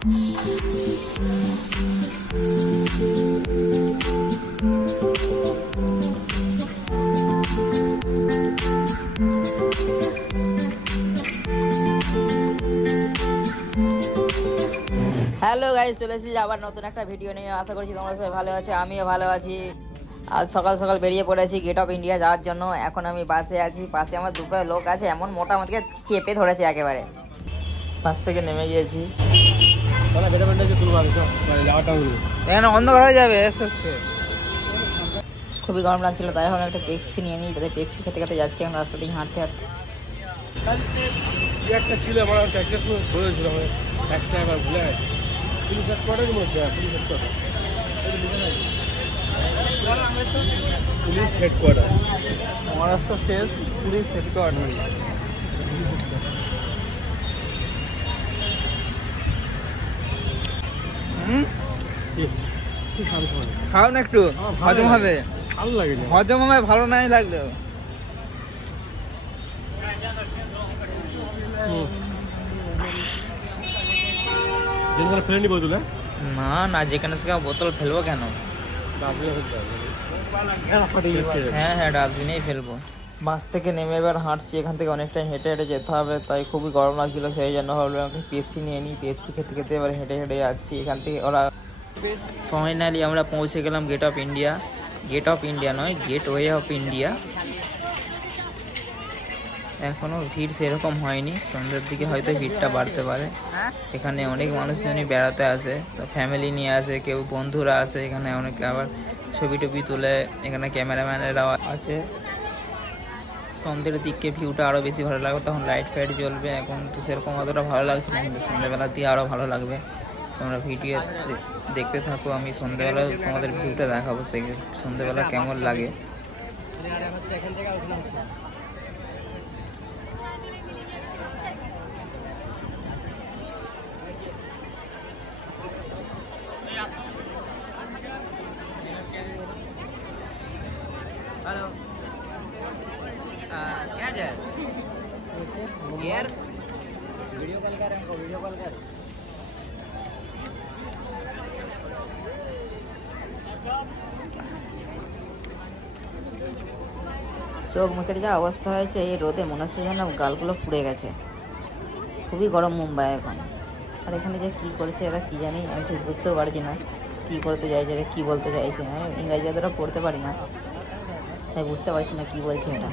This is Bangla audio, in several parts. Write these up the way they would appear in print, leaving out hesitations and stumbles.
হ্যালো গাইস, চলে এসেছি আবার নতুন একটা ভিডিও নিয়ে। আশা করছি তোমরা সবাই ভালো আছো, আমিও ভালো আছি। আজ সকাল সকাল বেরিয়ে পড়েছি গেট অফ ইন্ডিয়া যাওয়ার জন্য। এখন আমি বাসে আছি, পাশে আমার দুটো লোক আছে, এমন মোটামুটি চেপে ধরেছে একেবারে। বাস থেকে নেমে গিয়েছি, অন্ধকার হয়ে যাবে। খুবই গরম লাগছিল, তাই ভাবলাম একটা পেপসি নিয়ে নিই। তাদের পেপসি খেতে খেতে যাচ্ছি এখন রাস্তা দিয়ে হাঁটতে হাঁটতে। একটা ছিল আমার ট্যাক্সের সময় বলেছিল আমার ট্যাক্সটা একবার ভুলে গেছে। পুলিশ হেডকোয়ার্টারই মনে হচ্ছে, police headquarter, police headquarter, Maharashtra state police headquarter. খাও না একটু, হজম হবে। ভালো লাগে, হজম হবে, ভালো নাই লাগলেও। ফেলে নি বোতল? না না, যেখানে সেখানে বোতল ফেলবো কেন? হ্যাঁ হ্যাঁ, ডাস্টবিনেই ফেলবো। বাস থেকে নেমে এবার হাঁটছি, এখান থেকে অনেকটাই হেঁটে হেঁটে যেতে হবে, তাই খুবই গরম লাগছিল, সেই জন্য ভাবলাম একটা পেপসি নিয়ে নিই। পেপসি খেতে খেতে এবার হেঁটে হেঁটে যাচ্ছি এখান থেকে। ওরা ফাইনালি আমরা পৌঁছে গেলাম gate of India. Gate of India নয়, গেটওয়ে অফ ইন্ডিয়া। এখনো ভিড় সেরকম হয়নি, সন্ধ্যের দিকে হয়তো ভিড়টা বাড়তে পারে। এখানে অনেক মানুষজনই বেড়াতে আসে, তো ফ্যামিলি নিয়ে আসে, কেউ বন্ধুরা আসে এখানে, অনেকে আবার ছবি টবি তুলে। এখানে ক্যামেরাম্যানেরাও আছে। সন্ধ্যের দিকে ভিউটা আরও বেশি ভালো লাগবে, তখন লাইট ফাইট জ্বলবে। এখন তো সেরকম অতটা ভালো লাগছে না, কিন্তু সন্ধ্যেবেলার দিয়ে আরও ভালো লাগবে। তোমরা ভিডিও দেখতে থাকো, আমি সন্ধ্যেবেলা তোমাদের ভিউটা দেখাবো, সেই সন্ধ্যেবেলা কেমন লাগে। हेलो, क्या है यार? वीडियो कॉल कर, हमको वीडियो कॉल कर। চোখ মুখের যা অবস্থা হয়েছে এই রোদে, মনে হচ্ছে যেন গালগুলো পুড়ে গেছে। খুবই গরম মুম্বাই এখন। আর এখানে যে কী করেছে এরা কী জানি, আমি ঠিক বুঝতেও পারছি না কী করতে চাইছে, এরা কী বলতে চাইছে। আমি ইংরাজি অতটা পড়তে পারি না, তাই বুঝতে পারছি না কী বলছে এটা।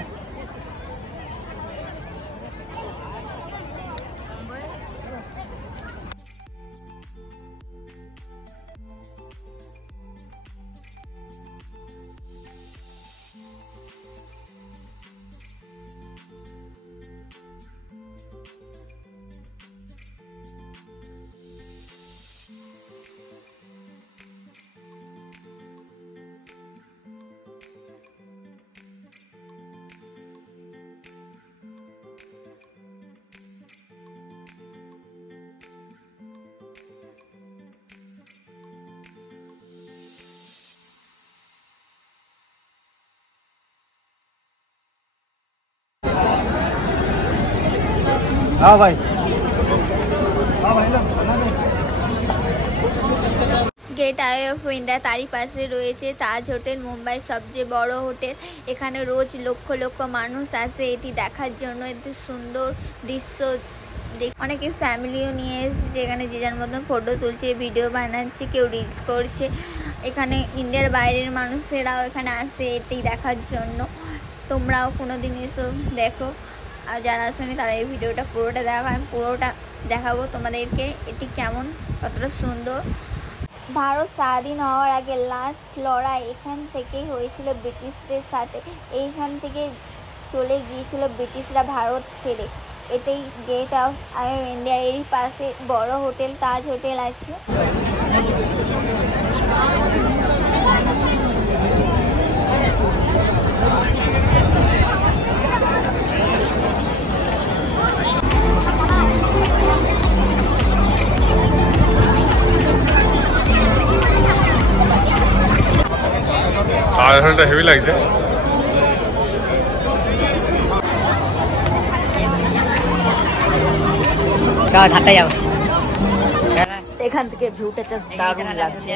हाँ भाई, গেটওয়ে অফ ইন্ডিয়া, তারই পাশে রয়েছে তাজ হোটেল, মুম্বাইয়ের সবচেয়ে বড় হোটেল। এখানে রোজ লক্ষ লক্ষ মানুষ আসে এটি দেখার জন্য। এত সুন্দর দৃশ্য, অনেকে ফ্যামিলিও নিয়ে এসেছে। এখানে যে যার মতন ফটো তুলছে, ভিডিও বানাচ্ছে, কেউ রিলস করছে। এখানে ইন্ডিয়ার বাইরের মানুষেরাও এখানে আসে এটি দেখার জন্য। তোমরাও কোনো দিন এসো, দেখো। আর যারা আসেনি তারা এই ভিডিওটা পুরোটা দেখো, আমি পুরোটা দেখাবো তোমাদেরকে এটি কেমন, কতটা সুন্দর। ভারত স্বাধীন হওয়ার আগে লাস্ট লড়াই এখান থেকেই হয়েছিল ব্রিটিশদের সাথে। এইখান থেকে চলে গিয়েছিল ব্রিটিশরা ভারত ছেড়ে। এটাই গেট অফ ইন্ডিয়া। এরই পাশে বড় হোটেল তাজ হোটেল আছে। আর এখানটা হেভি লাগছে। চল ঘাটে যাও। এখান থেকে ভিউটা জাস্ট দারুণ লাগছে,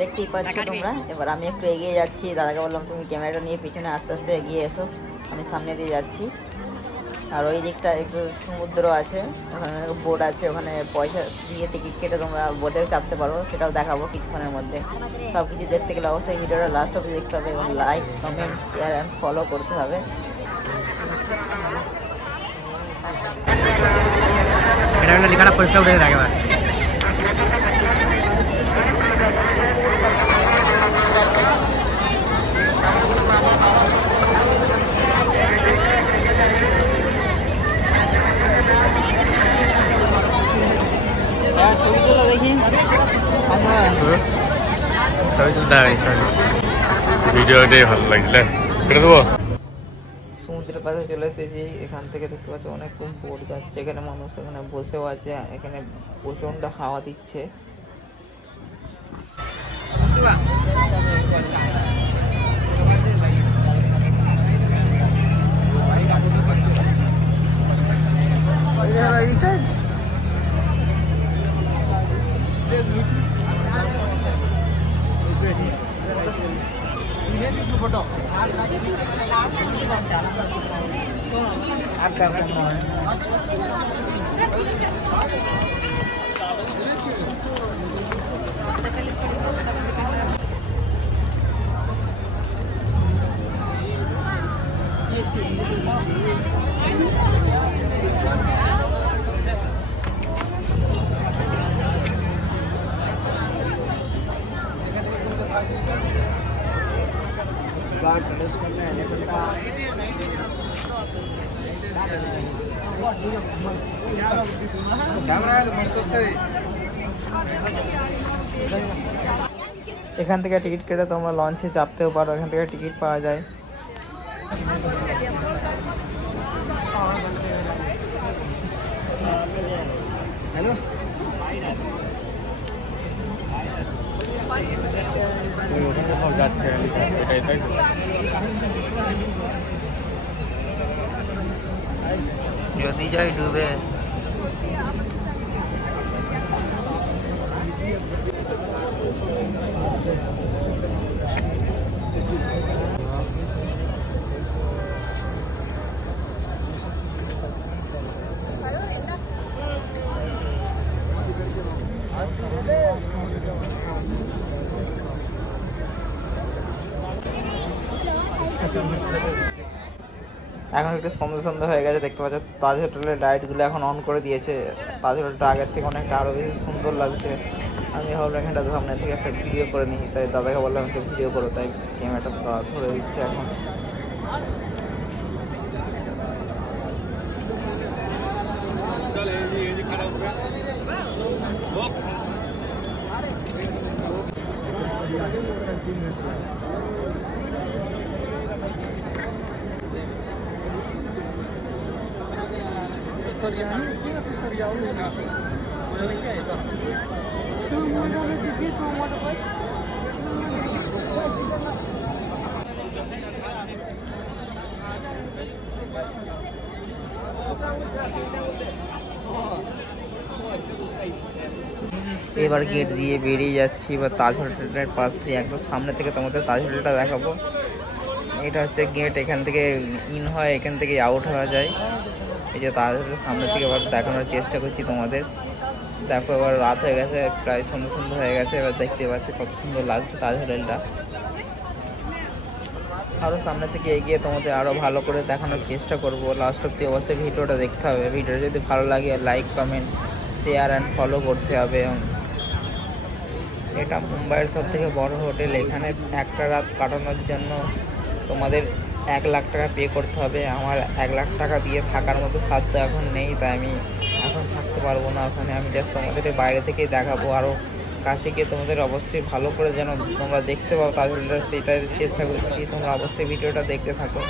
দেখতেই পাচ্ছ তোমরা। এবার আমি একটু এগিয়ে যাচ্ছি, দাদাকে বললাম তুমি ক্যামেরাটা নিয়ে পিছনে আস্তে আস্তে এগিয়ে এসো, আমি সামনে দিয়ে যাচ্ছি। আর ওই দিকটা একটু সমুদ্র আছে, ওখানে বোট আছে, ওখানে পয়সা দিয়ে টিকিট কেটে তোমরা বোটে চাপতে পারো, সেটাও দেখাবো কিছুক্ষণের মধ্যে। সব কিছু দেখতে গেলে অবশ্যই ভিডিওটা লাস্ট অবধি দেখতে হবে এবং like comment share and follow করতে হবে। এটা লেখাটা পরিষ্কার উঠে থাকে এবার। ছবি তুলতে হবে, ভিডিওটাই ভালো লাগছে, কেটে দেবো। সমুদ্রের পাশে চলে এসেছি, এখান থেকে দেখতে পাচ্ছি অনেক বোট যাচ্ছে, এখানে মানুষ এখানে বসেও আছে, এখানে প্রচণ্ড হাওয়া দিচ্ছে। এখান থেকে টিকিট কেটে তোমরা লঞ্চে চাপতেও পারো, এখান থেকে টিকিট পাওয়া যায়। হ্যালো, যাচ্ছে এটাই, তাই তো? যদি যাই ডুবে। এখন একটু সন্ধ্যে সন্ধ্যে হয়ে গেছে, দেখতে পাচ্ছ তাজ হোটেলের লাইটগুলো এখন অন করে দিয়েছে। তাজ হোটেলটা আগের থেকে অনেকটা আরও বেশি সুন্দর লাগছে। আমি ভাবলাম এখানটা সামনে থেকে একটা ভিডিও করে নিই, তাই দাদাকে বললাম একটু ভিডিও করো, তাই ক্যামেরাটা দাদা ধরে দিচ্ছে এখন। এবার গেট দিয়ে বেরিয়ে যাচ্ছি, এবার তাজ হোটেলের পাশ দিয়ে একদম সামনে থেকে তোমাদের তাজ হোটেলটা দেখাবো। এটা হচ্ছে গেট, এখান থেকে ইন হয়, এখান থেকে আউট হওয়া যায়। এই যে তাজ হোটেলের সামনে থেকে এবার দেখানোর চেষ্টা করছি তোমাদের। দেখো এবার রাত হয়ে গেছে, প্রায় সন্ধ্যা সন্ধ্যা হয়ে গেছে, এবার দেখতে পাচ্ছি কত সুন্দর লাগছে তাজ হোটেলটা। আরও সামনে থেকে এগিয়ে তোমাদের আরও ভালো করে দেখানোর চেষ্টা করব। লাস্ট অব্দি অবশ্যই ভিডিওটা দেখতে হবে। ভিডিওটা যদি ভালো লাগে like comment share and follow করতে হবে। এটা মুম্বাইয়ের সব থেকে বড় হোটেল, এখানে একটা রাত কাটানোর জন্য তোমাদের 1 লাখ টাকা পে করতে হবে। আমার 1 লাখ টাকা দিয়ে থাকার মতো সাধ্য এখন নেই, তাই আমি এখন থাকতে পারবো না ওখানে। আমি জাস্ট তোমাদের বাইরে থেকেই দেখাবো, আরও কাছে গিয়ে তোমাদের অবশ্যই ভালো করে যেন তোমরা দেখতে পাও তাজ হোটেলটা, সেটাই চেষ্টা করছি। তোমরা অবশ্যই ভিডিওটা দেখতে থাকো।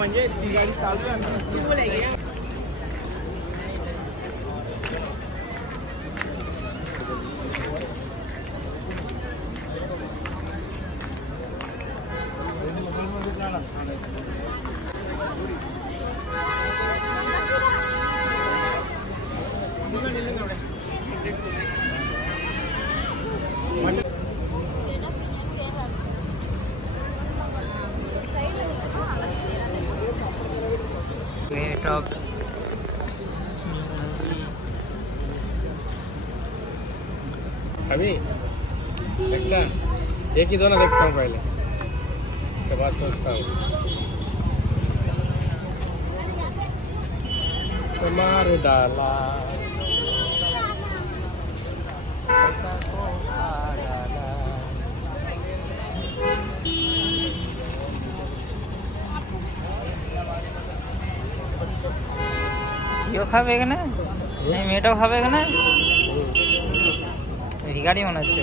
म्हणजे ती गाडी चालू आहे टॉप अभी देखना एक ही दोनों देखता हूँ पहले के बाद सोचता हूँ मारो डाला यो খাবে না এই মেয়েটাও খাবে না গাড়ি মনে হচ্ছে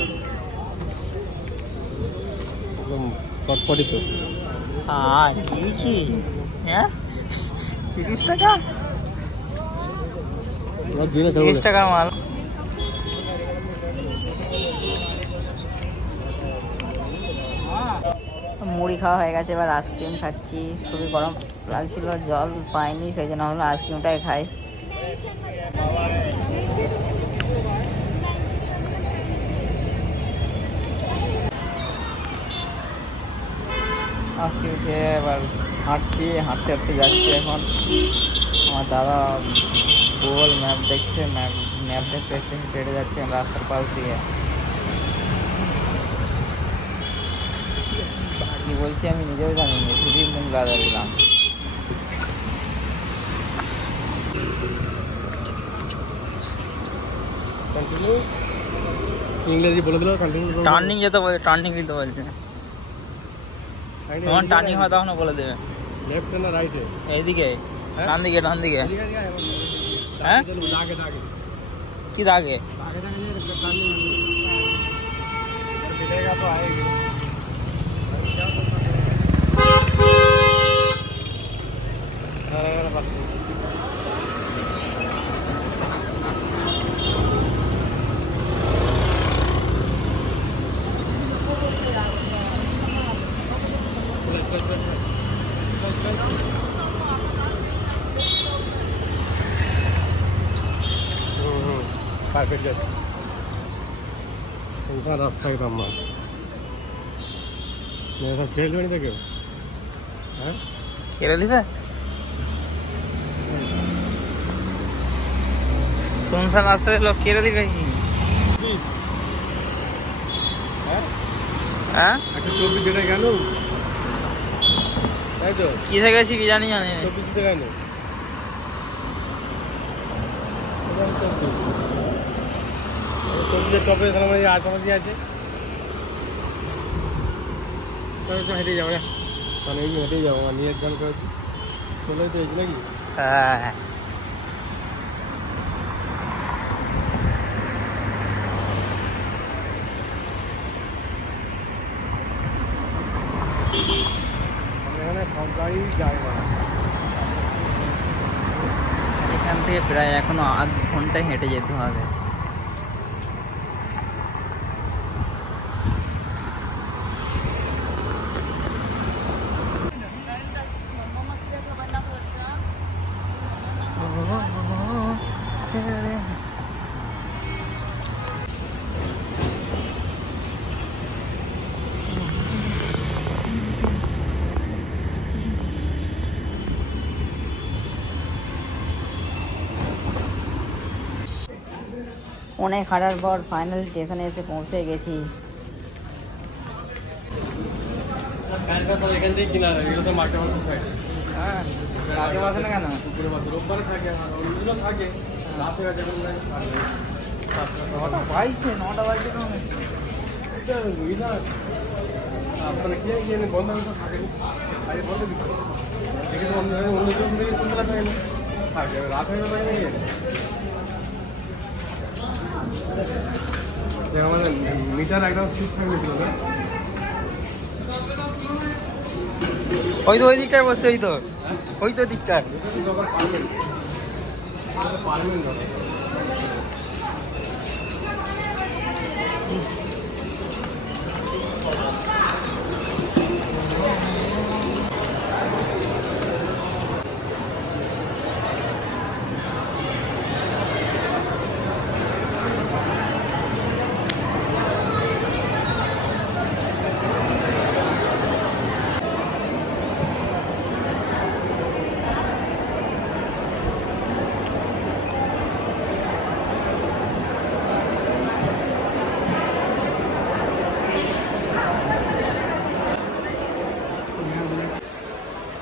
একদম পটপটি তো হ্যাঁ দিয়েছি হ্যাঁ 30 টাকা 30 টাকা মাল মুড়ি খাওয়া হয়ে গেছে, এবার আইসক্রিম খাচ্ছি। খুবই গরম লাগছিল, জল পাইনি, সেই জন্য হলো আইসক্রিমটাই খাই। আইসক্রিম খেয়ে এবার হাঁটছি, হাঁটতে হাঁটতে যাচ্ছি। এখন আমার দাদা গুগল ম্যাপ দেখছে, ম্যাপ দেখতে দেখতে হেঁটে যাচ্ছে রাস্তার পাশ দিয়ে। কি বলছি আমি নিজেও জানি না, শুধুই মুখ দাদা দিলাম। ইংরেজি বলে দিল কন্টিনিউ টার্নিং যেতে বলছে, টার্নিং দিতে বলছে। তখন টার্নিং হয় তখন বলে দেবে লেফট না রাইটে এইদিকে ডান দিকে, ডান দিকে। হ্যাঁ দাগে দাগে কি দাগে दागे दागे टार्निंग दिखेगा तो आएगी। परफेक्ट जाচ্ছে उनका रास्ता एकदम मार मेरे साथ खेल नहीं देखे हैं কেড়ে দিবে শুনশান রাস্তা লোক কেড়ে দিবে কি? হ্যাঁ একটা 24 টাকা গেল তাই তো কিসে গেছি কি জানি জানি 24 টাকা গেল সবজি টপে আমার আশেপাশে আছে হেঁটে যাবো না মানে এই হেঁটে যাবো আমার নিয়ে জল করেছি চলে তো এই নাকি হ্যাঁ এখানে সব গাড়ি যায় না এখান থেকে প্রায় এখনো আধ ঘন্টায় হেঁটে যেতে হবে। অনেক হাঁটার পর ফাইনাল স্টেশনে এসে পৌঁছে গেছি। এখান থেকে কিনা এগুলো তো মাঠে মাঠে সাইড হ্যাঁ আগে বসে না কেন? পুকুরে মাছ রোববারে থাকে আর অন্যগুলো থাকে রাতে যখন যায় নটা বাইছে, নটা বাইছে কেন? এটা বুঝলা আপনারা কি এখানে বন্ধ থাকে থাকে বন্ধ দিচ্ছে দেখে তো অন্য অন্য দিকে শুনতে লাগে না রাত হয়ে যাবে আমাদের মিটার একদম ঠিক হয়ে গেছিল না ওই তো ওই দিকটায় বসছে ওই তো দিকটায় পারবেন না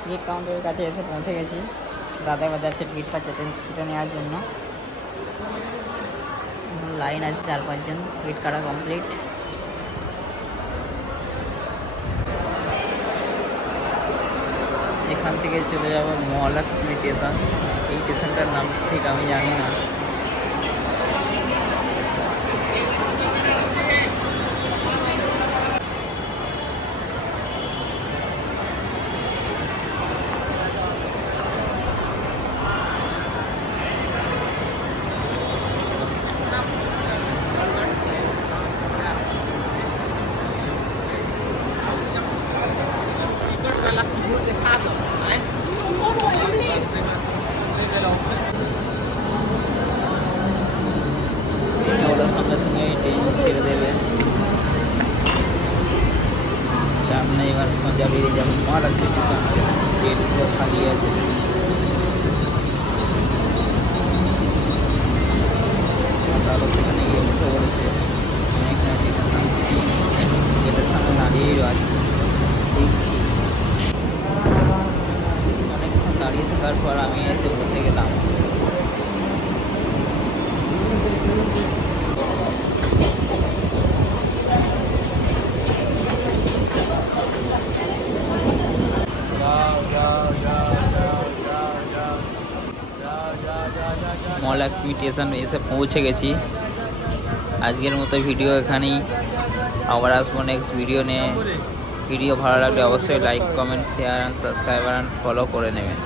টিকিট কাউন্টারের কাছে এসে পৌঁছে গেছি। দাদা এবার যাচ্ছে টিকিটটা কেটে নেওয়ার জন্য। লাইন আছে 4-5 জন, টিকিট কাটা কমপ্লিট। এখান থেকে চলে যাব মহালক্ষ্মী স্টেশন। এই স্টেশনটার নাম ঠিক আমি জানি না। সঙ্গে সঙ্গে ট্রেন ছেড়ে দেবে। সামনে এবার সোজা বেরিয়ে যাবো মহারাষ্ট্র স্টেশন। ট্রেন পুরো খালি আছে। তারপর সেখানে গিয়ে উঠে পড়েছে। গেটের সামনে দাঁড়িয়েই আছে, দেখছি। অনেকক্ষণ দাঁড়িয়ে থাকার পর আমি এসে বসে গেলাম। মহালক্ষ্মী স্টেশন এসে পৌঁছে গেছি। আজকের মতো ভিডিও এখানেই। আবার আসবো নেক্সট ভিডিও নিয়ে। ভিডিও ভালো লাগলে অবশ্যই লাইক, কমেন্ট, শেয়ার, সাবস্ক্রাইব আর ফলো করে নেবেন।